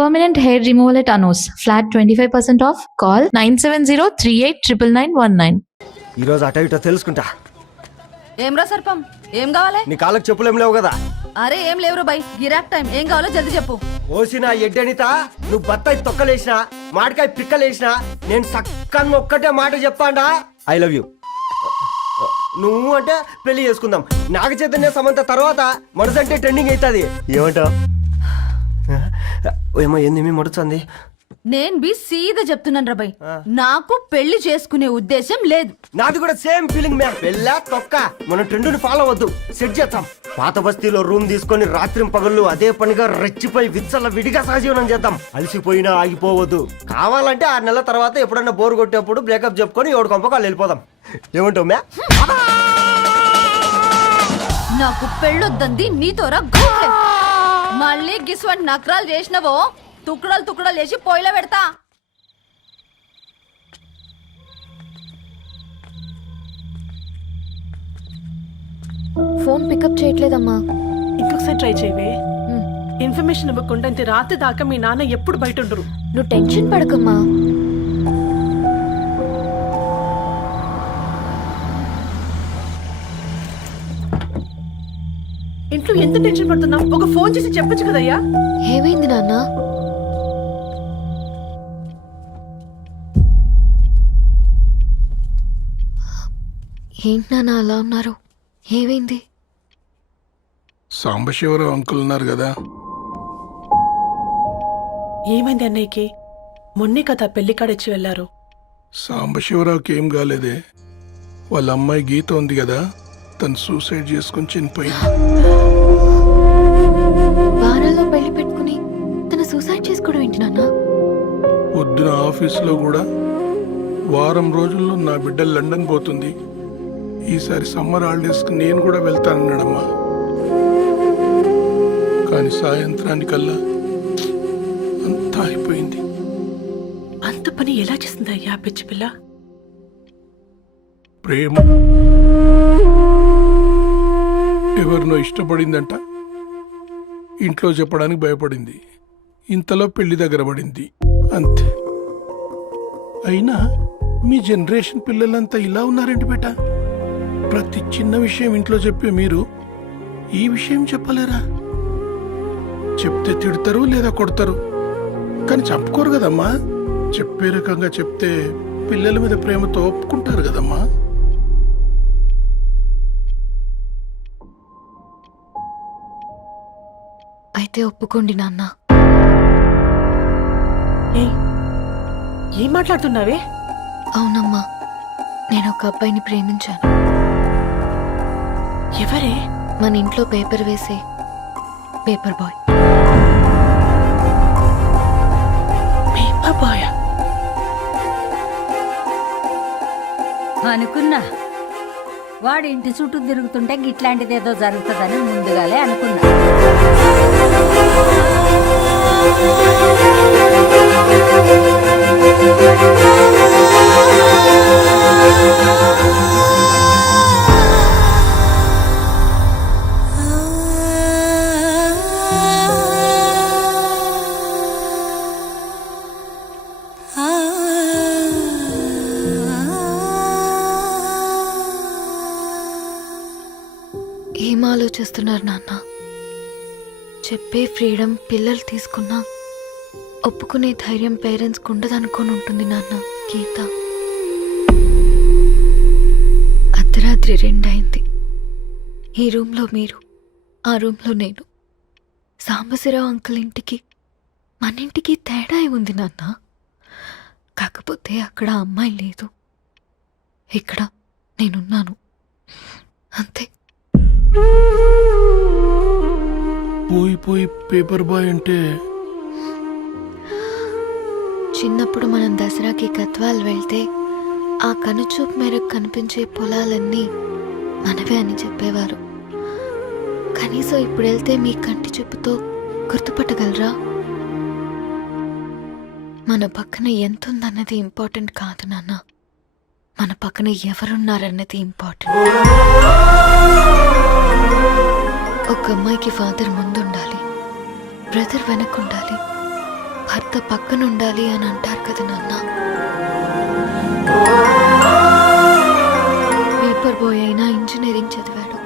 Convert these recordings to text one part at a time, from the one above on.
Permanent hair removal at Anos. Flat 25% off. Call 970-389919. ఈరోజు అట ఇటో తెలుసుకుంటా. ఏమ్రా సర్పం, ఏం కావాలి? నీ కాళ్ళకి చెప్పులేం లేవు కదా? అరే ఏం లేవురు బై, గిరాక్ టైం. ఏం కావాలో జల్దీ చెప్పు. ఓసిన ఎడ్డనిత, నువ్వు బత్తాయి తొక్కలేసినా మాడికాయ పిక్కలేసినా నేను సక్కన్ ఒక్కటే మాట చెప్పాండా, ఐ లవ్ యూ. నువ్వు అంటే పెళ్లి చేసుకుందాం. నాగ చైతన్య సమంత తర్వాత మనసంటే ట్రెండింగ్ అవుతుంది. ఏమంటావు? ఏమో ఏంది మీ మడుచుంది? నేను బి సీదా చెప్తున్నాను రా బై, నాకు పెళ్లి చేసుకునే ఉద్దేశం లేదు. నాది కూడా సేమ్ ఫీలింగ్ మ్యామ్. పెళ్ళా తొక్క, మనం ట్రెండ్ని ఫాలో అవద్దు, సెట్ చేద్దాం. పాత బస్తీలో రూమ్ తీసుకొని రాత్రి పగళ్ళు అదే పనిగా రెచ్చిపోయి విచ్చల విడిగా సహజీవనం చేద్దాం. అలసిపోయినా ఆగిపోవద్దు. కావాలంటే 6 నెలల తర్వాత ఎప్పుడన్నా బోర్ కొట్టేప్పుడు బ్రేకప్ చెప్పుకొని ఎవడు కొంపకాలు వెళ్ళిపోదాం. ఏమంటావు మ్యా? నాకు పెళ్ళొద్దంది నీతోరా గోట్లే. మళ్ళీ గిస్వంటి నకరాలు చేసినవో తుక్కడలు తుక్కడలు వేసి పొయ్యిలో పెడతా. ఫోన్ పికప్ చేయట్లేదమ్మా. ఇంకొకసారి ట్రై చేయవే. ఇన్ఫర్మేషన్ ఇవ్వకుండా ఇంత రాత్రి దాకా మీ నాన్న ఎప్పుడు బయట ఉండరు. నువ్వు టెన్షన్ పడకమ్మా. ఇంట్లో ఎంత టెన్షన్ పడుతున్నావు? ఒక ఫోన్ చేసి చెప్పొచ్చు కదయ్యా. ఏమైంది నాన్న? ఏంటి నాన్న అలా ఉన్నారు? ఏమైంది? సాంబశివరావు అంకుల్ ఉన్నారు కదా, ఏమైంది అన్నయ్యకి? మొన్నే కదా పెళ్లి కాడొచ్చి వెళ్ళారు. సాంబశివరావుకి ఏం కాలేదే. వాళ్ళ అమ్మాయి గీత ఉంది కదా, తను సూసైడ్ చేసుకుని చనిపోయింది. వారాల్లో పెళ్లి పెట్టుకుని తను సూసైడ్ చేసుకోవడం ఏంటి నాన్న? పొద్దున ఆఫీసులో కూడా వారం రోజుల్లో నా బిడ్డ లండన్ పోతుంది, ఈసారి సమ్మర్ హాలిడేస్కి నేను కూడా వెళ్తానన్నాడమ్మా. కానీ సాయంత్రానికల్లా అంతా అయిపోయింది. అంత పని ఎలా చేసింది అయ్యా పిచ్చి పిల్ల? ప్రేమ ఎవరినో ఇష్టపడిందంట, ఇంట్లో చెప్పడానికి భయపడింది. ఇంతలో పెళ్లి దగ్గర పడింది, అంతే. అయినా మీ జనరేషన్ పిల్లలంతా ఇలా ఉన్నారేంటి బేట? ప్రతి చిన్న విషయం ఇంట్లో చెప్పే మీరు ఈ విషయం చెప్పలేరా? చెప్తే తిడతారు లేదా కొడతారు, కానీ చంపుకోరు కదమ్మా. చెప్పే రకంగా చెప్తే పిల్లల మీద ప్రేమతో ఒప్పుకుంటారు కదమ్మా. అయితే ఒప్పుకోండి నాన్న. ఏం మాట్లాడుతున్నావే? అవునమ్మా, నేను ఒక అబ్బాయిని ప్రేమించాను. ఎవరే? మన ఇంట్లో పేపర్ వేసే పేపర్ బాయ్. Paper boy? అనుకున్నా వాడి ఇంటి చుట్టూ తిరుగుతుంటే గిట్లాంటిది ఏదో జరుగుతుందని ముందుగాలే అనుకున్నా. ఏం ఆలోచిస్తున్నారు నాన్న? చెప్పే ఫ్రీడమ్ పిల్లలు తీసుకున్నా ఒప్పుకునే ధైర్యం పేరెంట్స్కి ఉండదనుకొని ఉంటుంది నాన్న. గీత అర్ధరాత్రి 2 అయింది. ఈ రూమ్లో మీరు, ఆ రూమ్లో నేను. సాంబశివరావు అంకుల్ ఇంటికి మన ఇంటికి తేడా ఉంది నాన్న. కాకపోతే అక్కడ అమ్మాయి లేదు, ఇక్కడ నేనున్నాను, అంతే. పోయి పేపర్ బాయ్ అంటే? చిన్నప్పుడు మనం దసరాకి గద్వాల్ వెళ్తే ఆ కనుచూపు మేరకు కనిపించే పొలాలన్నీ మనవే అని చెప్పేవారు. కనీసం ఇప్పుడు వెళ్తే మీ కంటి చూపుతో గుర్తుపట్టగలరా? మన పక్కన ఎంతుందన్నది ఇంపార్టెంట్ కాదు నాన్న, మన పక్కన ఎవరున్నారన్నది ఇంపార్టెంట్. ఒక అమ్మాయికి ఫాదర్ ముందుండాలి, బ్రదర్ వెనకుండాలి, భర్త పక్కన ఉండాలి అని అంటారు కదా నాన్న. పేపర్ బాయ్ అయినా ఇంజనీరింగ్ చదివాడు,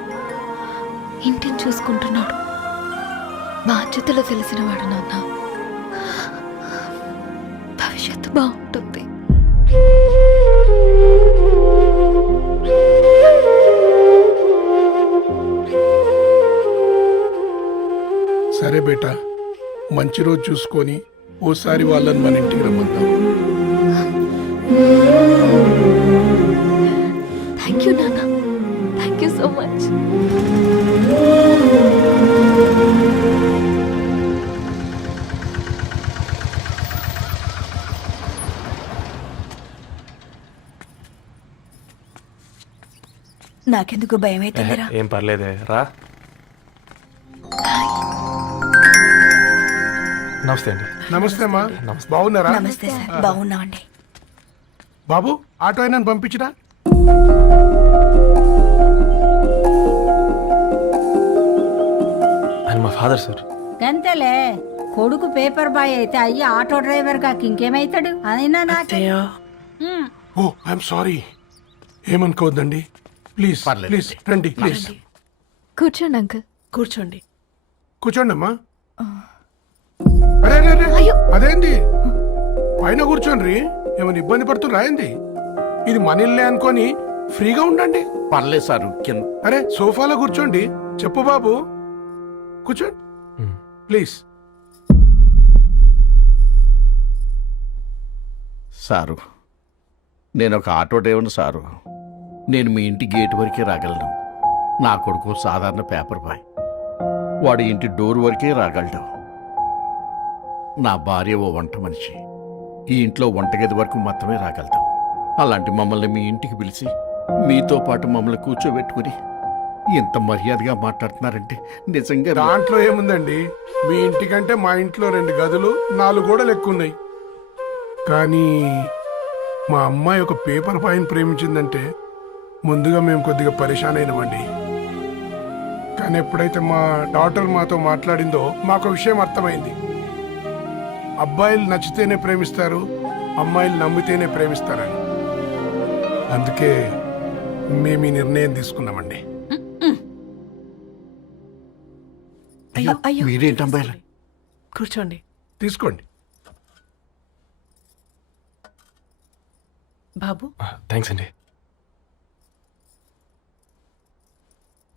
ఇంటిని చూసుకుంటున్నాడు, బాధ్యతలు తెలిసినవాడు నాన్న. భవిష్యత్తు బాగుంటుంది. సరే బేటా, మంచి రోజు చూసుకొని ఓసారి వాళ్ళని మన ఇంటికి రమ్మందాం. థ్యాంక్ యూ నాన్న, థ్యాంక్ యూ సో మచ్. నాకెందుకు భయం అవుతుందిరా. ఏం పర్లేదే రా. నమస్తే అండి. నమస్తే అమ్మా, బాగున్నారా? నమస్తే సార్, బాగున్నామండి. బాబు, ఆటో అయినా పంపించినా? ఆయన మా ఫాదర్ సార్. గంతేలే, కొడుకు పేపర్ బాయ్ అయితే అయ్యి ఆటో డ్రైవర్ కాక ఇంకేమైతాడు? అయినా నాకు అత్తయ్య, ఓ ఐఎమ్ సారీ. ఏమనుకోవద్దండి, ప్లీజ్ ప్లీజ్ రండి, ప్లీజ్ కూర్చోండి అంకుల్. కూర్చోండి. కూర్చోండి అమ్మా. అరే అరే, అరే, అదేంది పైన కూర్చోండి, ఏమైనా ఇబ్బంది పడుతున్నా ఏంది? ఇది మన ఇల్లే అనుకొని ఫ్రీగా ఉండండి. పర్లేదు సారు కింద. అరే సోఫాలో కూర్చోండి. చెప్పు బాబు, కూర్చోండి ప్లీజ్. సారు, నేను ఒక ఆటో డ్రైవర్ని సారు. నేను మీ ఇంటి గేట్ వరకే రాగలను. నా కొడుకు సాధారణ పేపర్ బాయ్, వాడి ఇంటి డోర్ వరకే రాగలడు. నా భార్య ఓ వంట మనిషి, ఈ ఇంట్లో వంటగది వరకు మాత్రమే రాగలుగుతాం. అలాంటి మమ్మల్ని మీ ఇంటికి పిలిచి మీతో పాటు మమ్మల్ని కూర్చోబెట్టుకుని ఎంత మర్యాదగా మాట్లాడుతున్నారంటే నిజంగా దాంట్లో ఏముందండి, మీ ఇంటికంటే మా ఇంట్లో 2 గదులు 4 గోడలు ఎక్కువ ఉన్నాయి. కానీ మా అమ్మాయి ఒక పేపర్ బాయ్ని ప్రేమించిందంటే ముందుగా మేము కొద్దిగా పరేషాన్ అయినామండి. కానీ ఎప్పుడైతే మా డాటర్ మాతో మాట్లాడిందో మాకు విషయం అర్థమైంది. అబ్బాయిలు నచ్చితేనే ప్రేమిస్తారు, అమ్మాయిలు నమ్మితేనే ప్రేమిస్తారని. అందుకే మేము ఈ నిర్ణయం తీసుకున్నామండి. అయ్యో అయ్యో, మీరేంటి అమ్మాయిలు? కూర్చోండి. తీసుకోండి. బాబు, థ్యాంక్స్ అండి.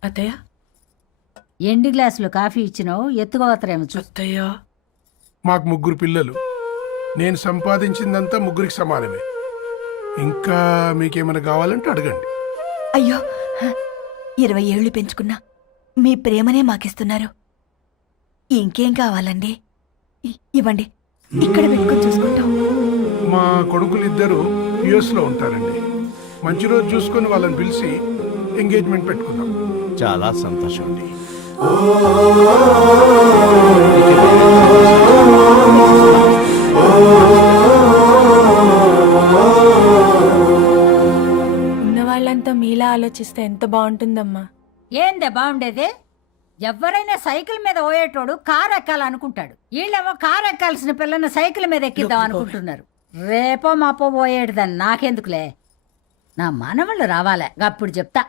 అత్తయ్య. ఎండి గ్లాసులో కాఫీ ఇచ్చినావు, ఎత్తుకోవతరేమో చూ. అత్తయ్య, మాకు 3 పిల్లలు. నేను సంపాదించిందంతా 3కి సమానమే. ఇంకా మీకేమైనా కావాలంటే అడగండి. అయ్యో, 20 ఏళ్ళు పెంచుకున్నా మీ ప్రేమనే మాకిస్తున్నారు. ఇంకేం కావాలండి? ఇవ్వండి, ఇక్కడ పెట్టుకొని చూసుకుంటాం. మా కొడుకులు 2 యుఎస్ లో ఉంటారండి. మంచి రోజు చూసుకొని వాళ్ళని పిలిచి ఎంగేజ్మెంట్ పెట్టుకుందాం. చాలా సంతోషం అండి. ఉన్న వాళ్ళంతా మీలా ఆలోచిస్తే ఎంత బాగుంటుందమ్మా. ఏందే బాగుండేది? ఎవరైనా సైకిల్ మీద పోయేటోడు కారు ఎక్కాలనుకుంటాడు. వీళ్ళేమో కారు ఎక్కాల్సిన పిల్లని సైకిల్ మీద ఎక్కిద్దాం అనుకుంటున్నారు. రేపో మాపో పోయేటిదని నాకెందుకులే, నా మనవాళ్ళు రావాలే, అప్పుడు చెప్తా.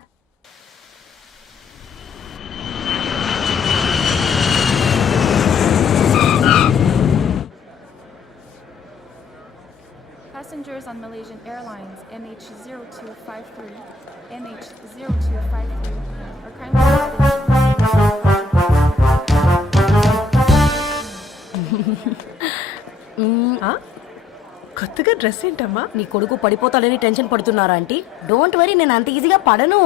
Passengers on Malaysian Airlines MH0253, MH0253 are ఆ? కొత్తగా డ్రెస్ ఏంటమ్మా? నీ కొడుకు పడిపోతాడని టెన్షన్ పడుతున్నారా ఆంటీ? డోంట్ వరీ, నేను అంత ఈజీగా పడను.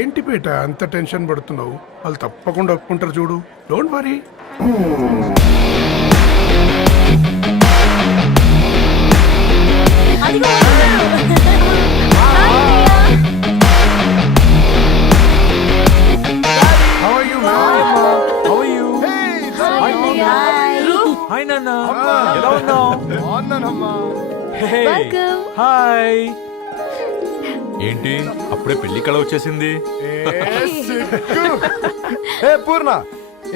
ఏంటి పేట అంత టెన్షన్ పడుతున్నావు? వాళ్ళు తప్పకుండా ఒప్పుకుంటారు చూడు. Don't worry. How are you, ma'am? How are you? Hi నాన్న, ఎలా ఉన్నావు? హాయ్. ఏంటి అప్పుడే పెళ్లి కళ వచ్చేసింది? ఏ పూర్ణ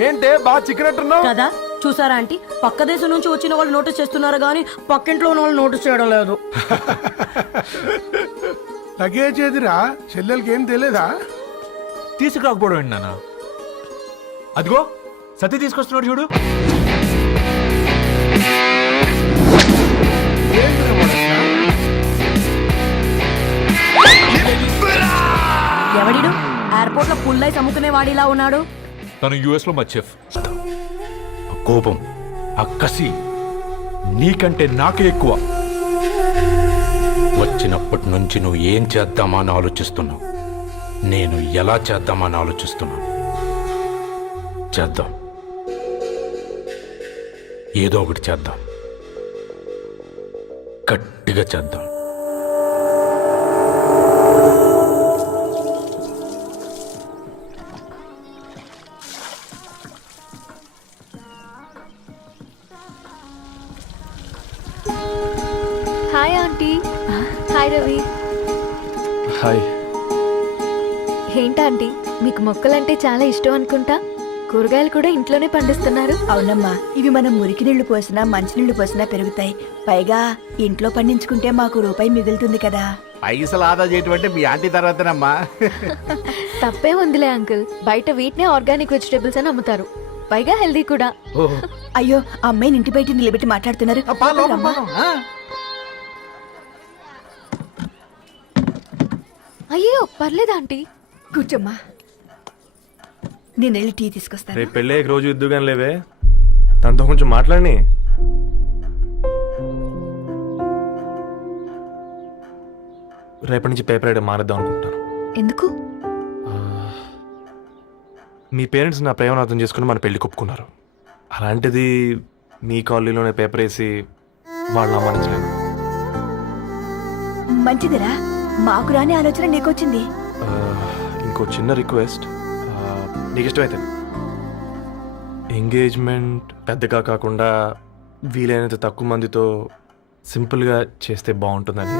ఏంటే బాగా చిక్కినట్టున్నావు? కదా చూసారా ఆంటీ, పక్క దేశం నుంచి వచ్చిన వాళ్ళు నోటీస్ చేస్తున్నారు కానీ పక్కింట్లో ఉన్న వాళ్ళు నోటీస్ చేయడం లేదు. లగేజ్ ఏదిరా? చెల్లెలకి ఏం తెలియదా? తీసుకురాకపోవడం ఏంటి నాన్న? అదిగో సతీ తీసుకొస్తున్నాడు చూడు. ఎవడిడు ఎయిర్పోర్ట్ లో పుల్లై అమ్ముకునే వాడిలా ఉన్నాడు? తను యుఎస్ లో మా చెఫ్. ఆ కోపం, ఆ కసి నీకంటే నాకే ఎక్కువ. వచ్చినప్పటి నుంచి నువ్వు ఏం చేద్దామా అని ఆలోచిస్తున్నావు, నేను ఎలా చేద్దామా అని ఆలోచిస్తున్నాను. చేద్దాం, ఏదో ఒకటి చేద్దాం, గట్టిగా చేద్దాం. Hi aunty. Hi Ravi. Hi. ఏంటంటీ మీకు మొక్కలంటే చాలా ఇష్టం అనుకుంటా. కూరగాయలు కూడా ఇంట్లోనే పండిస్తున్నారు. అవునమ్మా, ఇవి మనం మురికి నీళ్లు పోసినా మంచినీళ్లు పోసినా పెరుగుతాయి. పైగా ఇంట్లో పండించుకుంటే మాకు రూపాయి మిగులుతుంది కదా. పైసలు ఆదా చేయటం అంటే మీ ఆంటీ తర్వాతనమ్మా. తప్పే ఉందిలే అంకుల్, బయట వీటినే ఆర్గానిక్ వెజిటేబుల్స్ అని అమ్ముతారు, పైగా హెల్దీ కూడా. అయ్యో, ఆ అమ్మాయిని ఇంటి బయట నిలబెట్టి మాట్లాడుతున్నారు. అమ్మా. అయ్యో పర్లేదు ఆంటీ. కూర్చోమ్మా, నేను వెళ్ళి టీ తీసుకొస్తాను. రేపు పెళ్ళే రోజు ఇద్దుగాని లేవే, తనతో కొంచెం మాట్లాడి. రేపటి నుంచి పేపర్ రైడ్ మారేద్దాం అనుకుంటాను. ఎందుకు? మీ పేరెంట్స్ నా ప్రేమను అర్థం చేసుకుని మన పెళ్లి ఒప్పుకున్నారు. అలాంటిది మీ కాలనీలోనే పేపర్ వేసి వాళ్ళని అమ్మానించలేదు. మంచిదిరా, మాకు రాని ఆలోచన నీకొచ్చింది. ఇంకో చిన్న రిక్వెస్ట్, నీకు ఇష్టమైతే ఎంగేజ్మెంట్ పెద్దగా కాకుండా వీలైనంత తక్కువ మందితో సింపుల్గా చేస్తే బాగుంటుందని.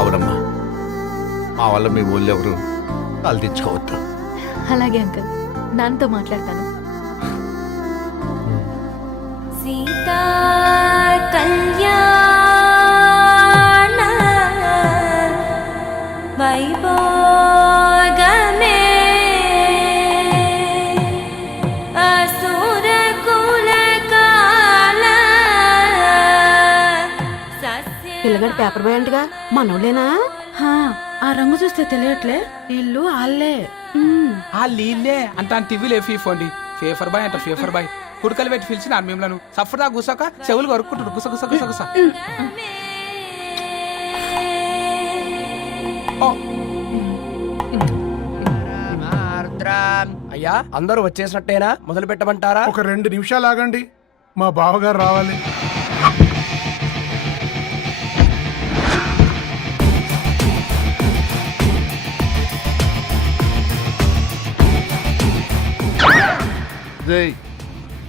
అవునమ్మా, మా వల్ల మీ ఊళ్ళో ఎవరు కాలు తెచ్చుకోవద్దు. అలాగే అంకుల్, నాన్నతో మాట్లాడతాను. సీతా కళ్యాణ వైభోగమే అసుర కుల కాల పిల్లగాడు పేపర్ బాయ్ అంటగా మనోళ్ళేనా? ఆ రంగు చూస్తే తెలియట్లే, ఇల్లు ఆళ్ళే. ఆ లీల్లే అంత టీవీలో ఫీఫోండి. ఫేఫర్ బాయ్ అంట, ఫేఫర్ బాయ్. కుడుకలు పెట్టి పిలిచిన మిమ్మల్ని సఫర్దా గుసక చెవులు కొరుక్కుంటారు. గుస గుస గుస గుస. అయ్యా, అందరూ వచ్చేసినట్టేనా? మొదలు పెట్టమంటారా? ఒక 2 నిమిషాలు ఆగండి, మా బావగారు రావాలి.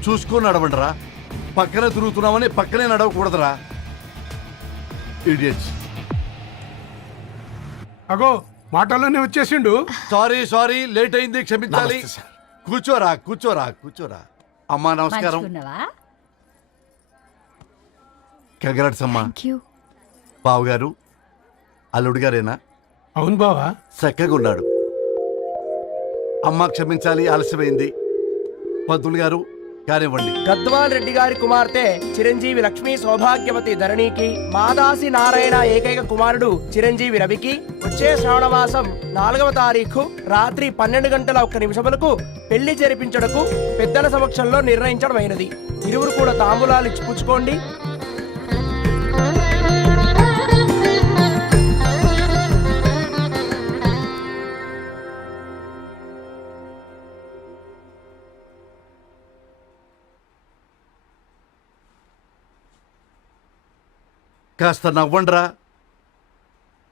చూసుకొని నడవండిరా. పక్కనే తిరుగుతున్నామని పక్కనే నడవకూడదురా. ఇడియట్స్. అగో, మాటల్లోనే వచ్చేసిండు. సారీ లేట్ అయింది, క్షమించాలి. కూర్చోరా కూర్చోరా కూర్చోరా. అమ్మా నమస్కారం. మంచుకున్నావా? కంగ్రాట్స్ అమ్మా. Thank you. బావగారు అల్లుడు గారేనా? అవును బావా. చక్కగా ఉన్నాడు. అమ్మ క్షమించాలి, ఆలస్యమైంది. పంతులు గారు కానివ్వండి. గద్వాల్ రెడ్డి గారి కుమార్తె చిరంజీవి లక్ష్మీ సౌభాగ్యవతి ధరణికి, మాదాసి నారాయణ ఏకైక కుమారుడు చిరంజీవి రవికి వచ్చే శ్రావణమాసం 4వ తారీఖు రాత్రి 12:01 పెళ్లి జరిపించడకు పెద్దల సమక్షంలో నిర్ణయించడమైనది. ఇరువురు కూడా తాంబూలాలు ఇచ్చి పుచ్చుకోండి. కాస్త నవ్వండ్రా.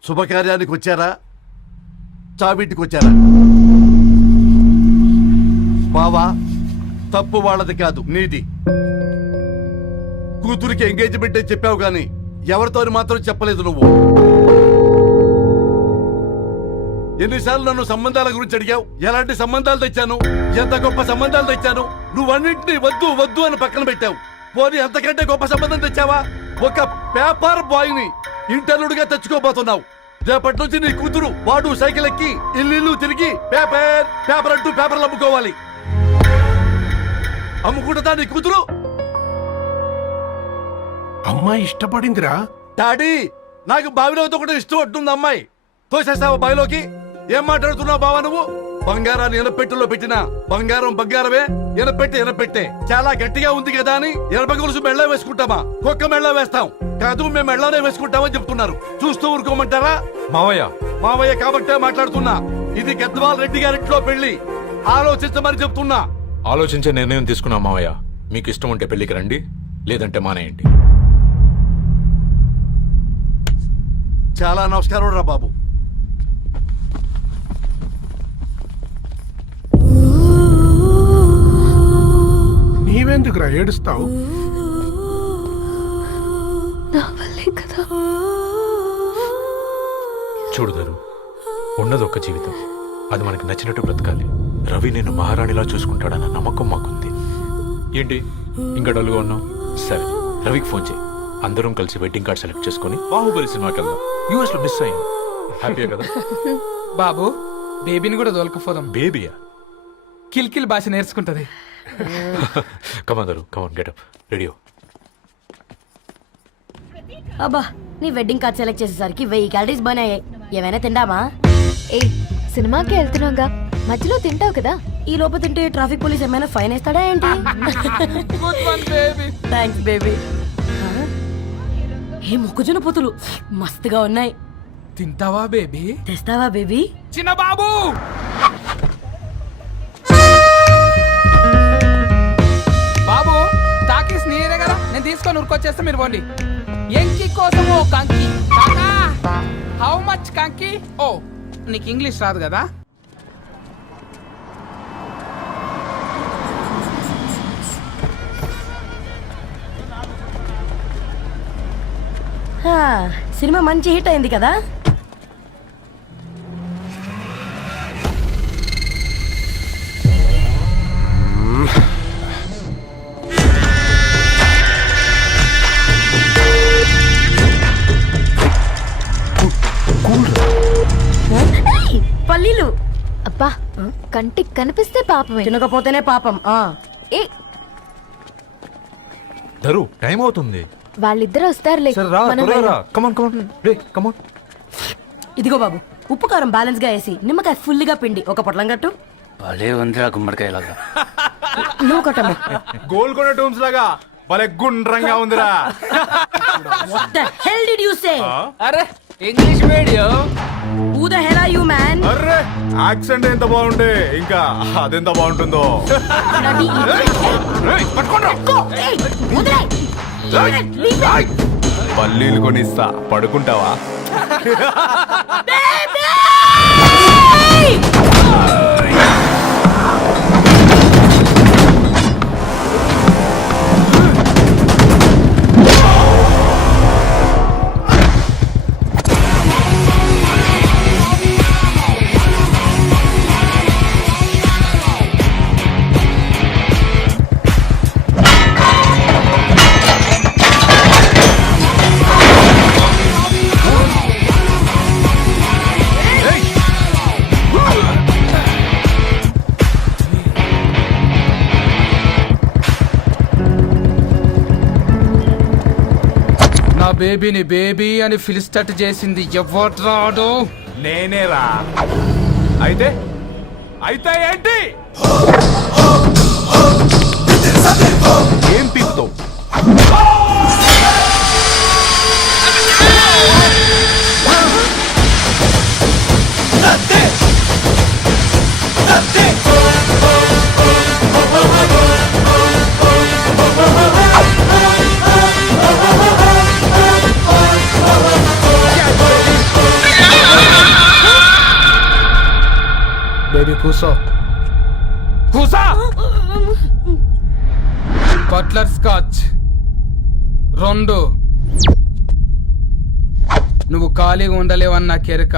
శుభకార్యానికి వచ్చారా, చావింటికి వచ్చారా? బావా, తప్పు వాళ్ళది కాదు, నీది. కూతురికి ఎంగేజ్మెంట్ అని చెప్పావు గాని ఎవరితో మాత్రం చెప్పలేదు నువ్వు. ఎన్నిసార్లు నన్ను సంబంధాల గురించి అడిగావు? ఎలాంటి సంబంధాలు తెచ్చాను, ఎంత గొప్ప సంబంధాలు తెచ్చాను. నువ్వన్నింటినీ వద్దు వద్దు అని పక్కన పెట్టావు. పోనీ అంతకంటే గొప్ప సంబంధం తెచ్చావా? ఒక పేపర్ బాయ్ ని ఇంటర్లుడిగా తెచ్చుకోబోతున్నావు. రేపటి నుంచి నీ కూతురు వాడు సైకిల్ ఎక్కి ఇల్లు తిరిగి పేపర్ పేపర్ అంటూ పేపర్లు అమ్ముకోవాలి. అమ్ముకుంటుందా నీ కూతురు? అమ్మాయి ఇష్టపడిందిరా. డాడీ, నాకు బావిలోతో కూడా ఇష్టం అంటుంది అమ్మాయి. తోసేస్తావా బావిలోకి? ఏం మాట్లాడుతున్నావు బావా నువ్వు? బంగారాన్ని ఎనపెట్టులో పెట్టినా బంగారం బంగారమే, ఎనపెట్టే ఎనపెట్టే. చాలా గట్టిగా ఉంది కదా అని ఎనప గొలుసు మెళ్ళ వేసుకుంటామా? కుక్క మెళ్ళ వేస్తాం కాదు, మేము మెళ్ళనే వేసుకుంటామని చెప్తున్నారు. చూస్తూ ఊరుకోమంటారా? మావయ్య కాబట్టే మాట్లాడుతున్నా. ఇది గద్వాల్ రెడ్డి గారింట్లో పెళ్లి. ఆలోచించమని చెప్తున్నా. ఆలోచించే నిర్ణయం తీసుకున్నా మావయ్య. మీకు ఇష్టం ఉంటే పెళ్లికి రండి, లేదంటే మానేయండి. చాలా నమస్కారం రా బాబు. నీవెందుకురా ఏడుస్తావు? నా వల్లే కదా. చూడుదారు, ఉన్నది ఒక్క జీవితం, అది మనకి నచ్చినట్టు బ్రతకాలి. రవి నేను మహారాణిలా చూసుకుంటాడన్న నమ్మకం మాకుంది. ఏంటి ఇంకా డల్గా ఉన్నావు? సరే, రవికి ఫోన్ చేయి. అందరం కలిసి వెడ్డింగ్ కార్డ్ సెలెక్ట్ చేసుకుని బాహుబలి సినిమాకి వెళ్దాం. యూఎస్ లో మిస్ అయ్యింది. హ్యాపీయా కదా? బాబు, బేబీని కూడా దొలకపోదాం. బేబీయా? కిల్కిల్ భాష నేర్చుకుంటది. కమాందరు, కమాన్ గెటప్ రెడీ. అబ్బా, నీ వెడ్డింగ్ కార్డ్ సెలెక్ట్ చేసేసరికి 1000 క్యాలరీస్ బర్న్ అయ్యాయి. ఏమైనా తిండామా? ఏ సినిమాకి వెళ్తున్నావుగా, మధ్యలో తింటావు కదా. ఈ లోపు తింటే ట్రాఫిక్ పోలీస్ ఏమైనా ఫైన్ వేస్తాడా ఏంటి? Thanks baby. ఏ మొక్కజొన్న పొతులు మస్తుగా ఉన్నాయి. తింటావా బేబీ? తెస్తావా బేబీ? చిన్న బాబు, బాబు తాకీస్ నీరే కదా, నేను తీసుకొని ఉరుకొచ్చేస్తే మీరు పోండి. ఎంకి కోసం ఓ కంకి. హౌ మచ్ కంకి? ఓ, నీకు ఇంగ్లీష్ రాదు కదా. సినిమా మంచి హిట్ అయింది కదా. పల్లీలు. అబ్బా, కంటికి కనిపిస్తే పాపమే, తినకపోతేనే పాపం. ఏ ధరు, టైం అవుతుంది. వాళ్ళిద్దరు వస్తారులే. మనం వెళ్దాం. ఇదిగో బాబు, ఉప్పు కారం బ్యాలెన్స్ గా వేసి నిమ్మకాయ ఫుల్ గా పిండి ఒక పొట్లం కట్టు. భలే ఉందిరా గుమ్మడికాయలాగా. నువ్వు కొట్టము. గోల్కొండ టూమ్స్ లాగా భలే గుండ్రంగా ఉందిరా. What the hell did you say? అరే English medium. Who the hell are you, man? Array, accent ఎంత బాగుంటే ఇంకా అదెంత బాగుంటుందో. Bloody idiot. పల్లీలు కొనిస్తా, పడుకుంటావా? బేబీని బేబీ అని పిలిచేటట్టు చేసింది ఎవరు? నేనేరా. అయితే అయితే ఏంటి? ఏం పీకుతావు? బేబీ కూసో, కూసా. Buttler scotch 2. నువ్వు ఖాళీగా ఉండలేవన్న కెరక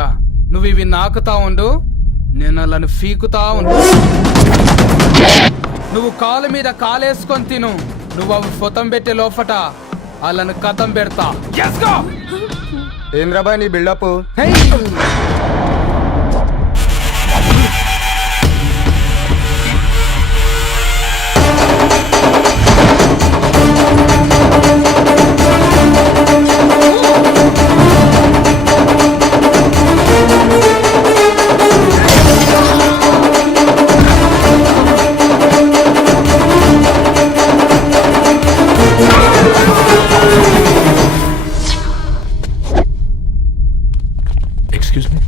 నువ్వు ఇవి నాకుతా ఉండు, నేను అలాను ఫీకుతా ఉండు. నువ్వు కాలు మీద కాలేసుకొని తిను, నువ్వు అవి ఫొతం పెట్టే లోపట అలాను కథం పెడతా. ఏంద్రా బాయ్ నీ బిల్డప్? Excuse me